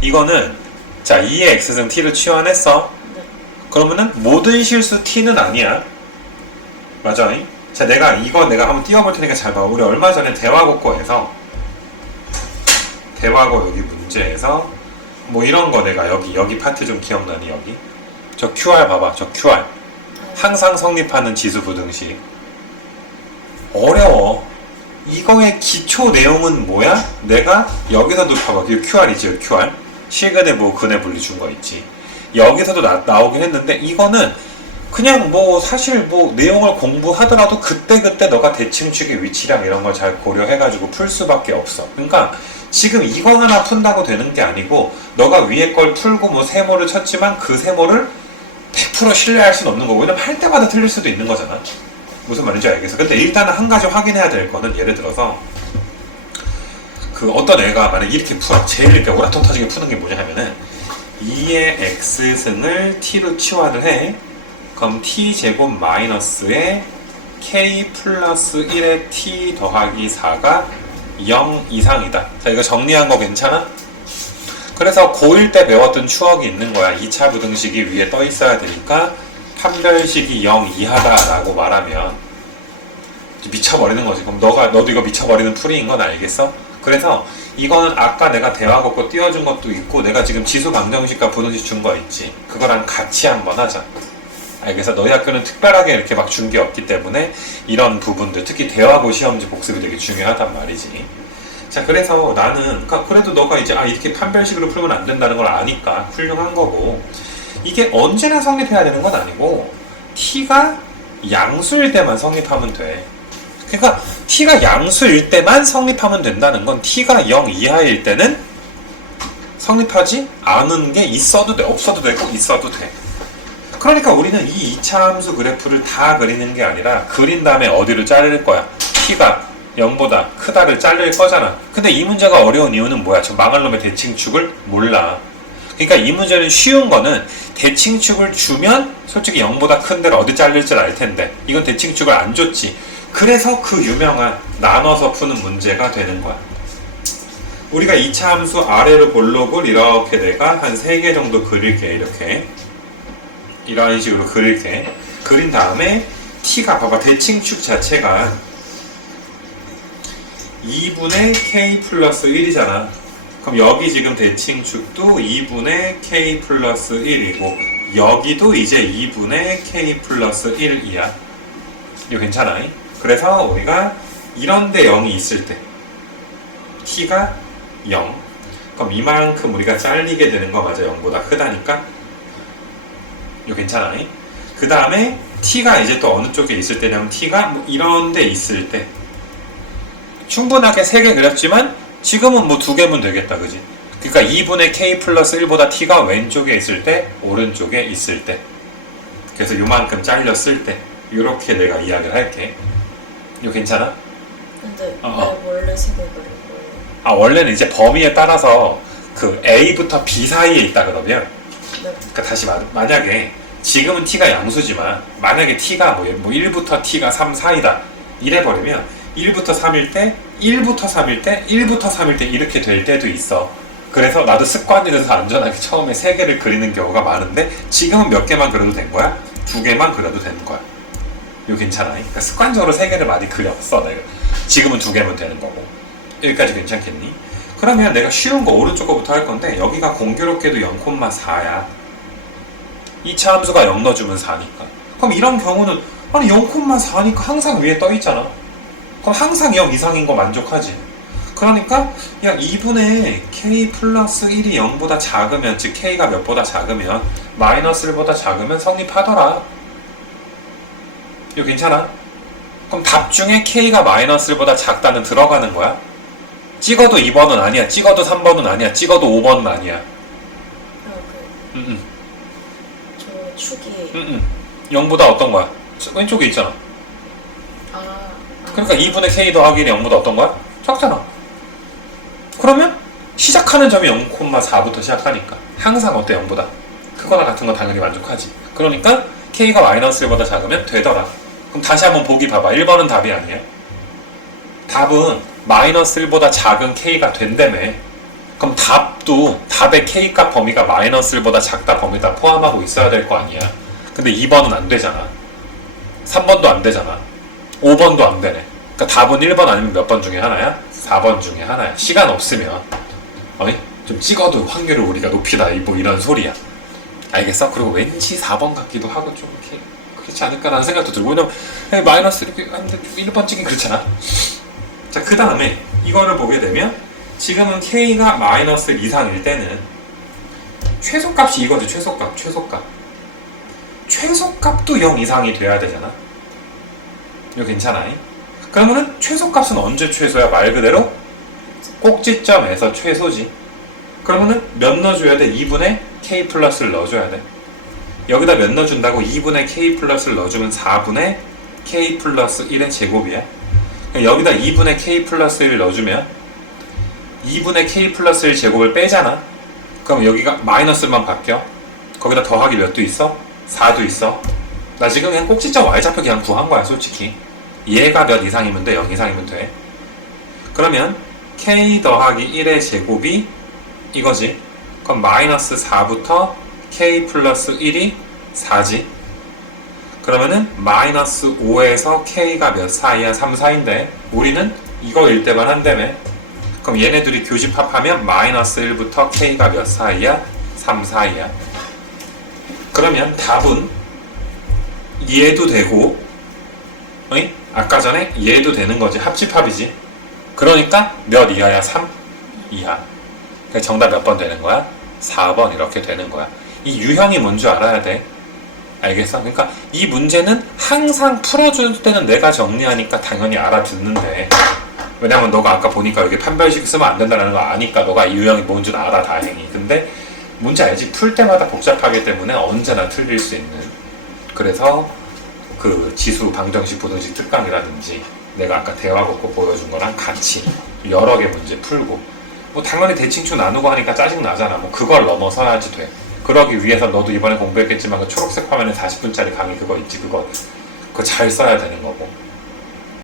이거는 자 2의 x승 t를 치환했어. 네. 그러면은 모든 실수 t는 아니야. 맞아. 자 내가 이거 내가 한번 띄워볼 테니까 잘 봐. 우리 얼마 전에 대화고거에서 대화고 여기 문제에서 뭐 이런 거 내가 여기 여기 파트 좀 기억나니 여기 저 QR 봐봐 저 QR 항상 성립하는 지수 부등식 어려워 이거의 기초 내용은 뭐야? 내가 여기서도 봐봐 그 QR이지 QR 실근의 뭐 근의 분리 준 거 있지. 여기서도 나, 나오긴 했는데 이거는 그냥 뭐 사실 뭐 내용을 공부하더라도 그때그때 너가 대칭축의 위치랑 이런 걸 잘 고려해가지고 풀 수밖에 없어. 그러니까 지금 이거 하나 푼다고 되는 게 아니고 너가 위에 걸 풀고 뭐 세모를 쳤지만 그 세모를 100% 신뢰할 수는 없는 거고. 왜냐면 할 때마다 틀릴 수도 있는 거잖아. 무슨 말인지 알겠어? 근데 일단은 한 가지 확인해야 될 거는 예를 들어서 그 어떤 애가 만약 이렇게 풀어 제일 이렇게 오라통 터지게 푸는 게 뭐냐 하면은 2의 x승을 t로 치환을 해. 그럼 t 제곱 마이너스에 k 플러스 1의 t 더하기 4가 0 이상이다. 자 이거 정리한 거 괜찮아? 그래서 고1 때 배웠던 추억이 있는 거야. 2차 부등식이 위에 떠 있어야 되니까 판별식이 0 이하다라고 말하면 미쳐버리는 거지. 그럼 너가 너도 이거 미쳐버리는 풀이인 건 알겠어? 그래서 이거는 아까 내가 대화 걷고 띄워준 것도 있고 내가 지금 지수 방정식과 부등식 준 거 있지. 그거랑 같이 한번 하자. 알겠어? 너희 학교는 특별하게 이렇게 막 준 게 없기 때문에 이런 부분들 특히 대화고 시험지 복습이 되게 중요하단 말이지. 자 그래서 나는 그러니까 그래도 너가 이제 아 이렇게 판별식으로 풀면 안 된다는 걸 아니까 훌륭한 거고 이게 언제나 성립해야 되는 건 아니고 t가 양수일 때만 성립하면 돼. 그러니까 t가 양수일 때만 성립하면 된다는 건 t가 0 이하일 때는 성립하지 않은 게 있어도 돼. 없어도 되고 있어도 돼. 그러니까 우리는 이 2차 함수 그래프를 다 그리는 게 아니라 그린 다음에 어디를 자를 거야? t가 0보다 크다를 자를 거잖아. 근데 이 문제가 어려운 이유는 뭐야? 저 망할 놈의 대칭축을 몰라. 그러니까 이 문제는 쉬운 거는 대칭축을 주면 솔직히 0보다 큰 데를 어디 자를 줄알 텐데 이건 대칭축을 안 줬지. 그래서 그 유명한 나눠서 푸는 문제가 되는 거야. 우리가 2차 함수 아래로 볼록을 이렇게 내가 한 3개 정도 그릴게 이렇게 이런 식으로 그릴게 그린 다음에 t가 봐봐 대칭축 자체가 2분의 k 플러스 1이잖아 그럼 여기 지금 대칭축도 2분의 k 플러스 1이고 여기도 이제 2분의 k 플러스 1이야 이거 괜찮아? 그래서 우리가 이런데 0이 있을 때 t가 0 그럼 이만큼 우리가 잘리게 되는 거 맞아 0보다 크다니까? 이거 괜찮아? 그 다음에 t가 이제 또 어느 쪽에 있을 때냐면 t가 뭐 이런 데 있을 때. 충분하게 3개 그렸지만 지금은 뭐두 개면 되겠다 그지? 그러니까 2분의 k 플러스 1보다 t가 왼쪽에 있을 때 오른쪽에 있을 때. 그래서 요만큼 잘렸을 때. 이렇게 내가 이야기를 할게 이거 괜찮아? 근데 어, 어. 왜 원래 세개 그린 거예요? 아 원래는 이제 범위에 따라서 그 A부터 B 사이에 있다 그러면 네. 그러니까 다시 말, 만약에 지금은 t가 양수지만 만약에 t가 뭐, 뭐 1부터 t가 3 사이다 이래 버리면 1부터 3일 때 1부터 3일 때 1부터 3일 때 이렇게 될 때도 있어 그래서 나도 습관이 돼서 안전하게 처음에 3개를 그리는 경우가 많은데 지금은 몇 개만 그려도 된 거야? 두 개만 그려도 되는 거야 이거 괜찮아. 그러니까 습관적으로 3개를 많이 그렸어 내가 지금은 두 개면 되는 거고 여기까지 괜찮겠니? 그러면 내가 쉬운 거 오른쪽 거부터 할 건데 여기가 공교롭게도 0,4야 2차 함수가 0 넣어주면 4니까. 그럼 이런 경우는 아니 0,4니까 항상 위에 떠 있잖아. 그럼 항상 0 이상인 거 만족하지. 그러니까 야 2분의 k 플러스 1이 0보다 작으면 즉 k가 몇보다 작으면 마이너스 1보다 작으면 성립하더라 이거 괜찮아? 그럼 답 중에 k가 마이너스 1보다 작다는 들어가는 거야 찍어도 2번은 아니야 찍어도 3번은 아니야 찍어도 5번은 아니야 아, 그, 응응 저 축이. 응응 0보다 어떤 거야? 왼쪽에 있잖아 아, 아. 그러니까 2분의 k 더하기 1이 0보다 어떤 거야? 작잖아. 그러면 시작하는 점이 0,4부터 시작하니까 항상 어때 0보다 크거나 같은 거 당연히 만족하지. 그러니까 k가 마이너스 1보다 작으면 되더라. 그럼 다시 한번 보기 봐봐. 1번은 답이 아니야. 답은 마이너스 1보다 작은 k가 된다며. 그럼 답 답도 답의 K값 범위가 마이너스 1보다 작다 범위 다 포함하고 있어야 될 거 아니야. 근데 2번은 안 되잖아. 3번도 안 되잖아. 5번도 안 되네. 그러니까 답은 1번 아니면 몇 번 중에 하나야? 4번 중에 하나야. 시간 없으면 어이? 좀 찍어도 확률을 우리가 높이다 이- 뭐 이런 소리야. 알겠어? 그리고 왠지 4번 같기도 하고 좀 이렇게 그렇지 않을까라는 생각도 들고 왜냐면 그냥 마이너스 이렇게 하는데 좀 1번 찍긴 그렇잖아. 자, 그 다음에 이거를 보게 되면 지금은 K가 마이너스 1 이상일 때는 최소값이 이거지, 최소값, 최소값. 최소값도 0 이상이 돼야 되잖아. 이거 괜찮아? 그러면은 최소값은 언제 최소야? 말 그대로 꼭지점에서 최소지. 그러면은 몇 넣어줘야 돼? 2분의 K 플러스를 넣어줘야 돼. 여기다 몇 넣어준다고? 2분의 K 플러스를 넣어주면 4분의 K 플러스 1의 제곱이야. 여기다 2분의 K 플러스 1을 넣어주면 2분의 K 플러스 1 제곱을 빼잖아. 그럼 여기가 마이너스만 바뀌어. 거기다 더하기 몇도 있어? 4도 있어. 나 지금 그냥 꼭지점 Y좌표 그냥 구한 거야, 솔직히. 얘가 몇 이상이면 돼? 0 이상이면 돼. 그러면 K 더하기 1의 제곱이 이거지. 그럼 마이너스 4부터 K 플러스 1이 4지. 그러면은 마이너스 5에서 K가 몇 사이야? 3 사이인데 우리는 이거일 때만 한다며. 그럼 얘네들이 교집합하면 마이너스 1부터 K가 몇 사이야? 3 사이야. 그러면 답은 얘도 되고 어이? 아까 전에 얘도 되는 거지. 합집합이지. 그러니까 몇 이하야? 3 이하. 그러니까 정답 몇 번 되는 거야? 4번 이렇게 되는 거야. 이 유형이 뭔줄 알아야 돼. 알겠어? 그러니까 이 문제는 항상 풀어줄 때는 내가 정리하니까 당연히 알아듣는데 왜냐면 너가 아까 보니까 여기 판별식 쓰면 안 된다는 거 아니까 너가 이 유형이 뭔줄 알아 다행히 근데 문제 알지? 풀 때마다 복잡하기 때문에 언제나 틀릴 수 있는 그래서 그 지수 방정식 부등식 특강이라든지 내가 아까 대화 걷고 보여준 거랑 같이 여러 개 문제 풀고 뭐 당연히 대칭추 나누고 하니까 짜증 나잖아 뭐 그걸 넘어서야지 돼 그러기 위해서 너도 이번에 공부했겠지만 그 초록색 화면에 40분짜리 강의 그거 있지 그거. 그거 잘 써야 되는 거고